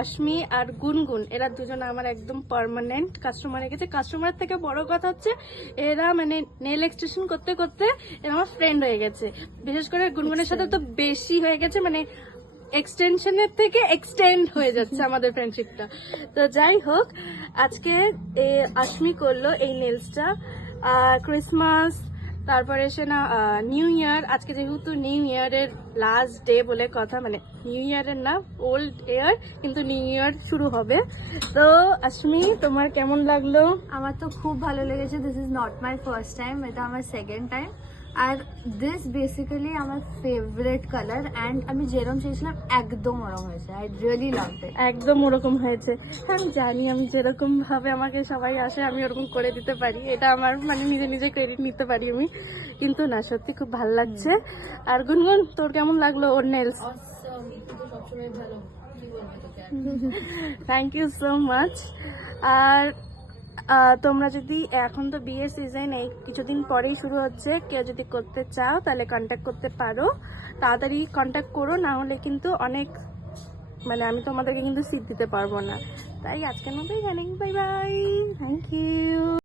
আশমি আর গুনগুন এরা দুজন আমার একদম পার্মানেন্ট কাস্টমার হয়ে গেছে। কাস্টমার থেকে বড় কথা হচ্ছে এরা মানে নেল এক্সটেনশন করতে করতে এরা আমার ফ্রেন্ড হয়ে গেছে। বিশেষ করে গুনগুনের সাথে তো বেশি হয়ে গেছে, মানে এক্সটেনশনের থেকে এক্সটেন্ড হয়ে যাচ্ছে আমাদের ফ্রেন্ডশিপটা। তো যাই হোক, আজকে আশমি করলো এই নেলসটা। ক্রিসমাস, তারপরে এসে না নিউ ইয়ার, আজকে যেহেতু নিউ ইয়ারের লাস্ট ডে বলে কথা, মানে নিউ ইয়ারের না, ওল্ড ইয়ার, কিন্তু নিউ ইয়ার শুরু হবে। তো আশমি, তোমার কেমন লাগলো? আমার তো খুব ভালো লেগেছে। This is not my first time, এটা আমার সেকেন্ড টাইম। আর দিস বেসিক্যালি আমার ফেভারিট কালার, অ্যান্ড আমি যেরকম চেয়েছিলাম একদম ওরকম হয়েছে। I really love it. একদম ওরকম হয়েছে। হ্যাঁ, আমি জানি আমি যেরকম ভাবে আমাকে সবাই আসে আমি ওরকম করে দিতে পারি, এটা আমার মানে নিজে নিজে ক্রেডিট নিতে পারি আমি, কিন্তু না, সত্যি খুব ভালো লাগছে। আর গুনগুন, তোর কেমন লাগলো ওর nails? Thank you so much. আর তোমরা যদি, এখন তো বিয়ের সিজন এই কিছুদিন পরেই শুরু হচ্ছে, কেউ যদি করতে চাও তাহলে কন্ট্যাক্ট করতে পারো, তাড়াতাড়ি কন্ট্যাক্ট করো, না হলে কিন্তু অনেক, মানে আমি তোমাদেরকে কিন্তু সিট দিতে পারবো না। তাই আজকের মতো এখানেই, বাই বাই, থ্যাংক ইউ।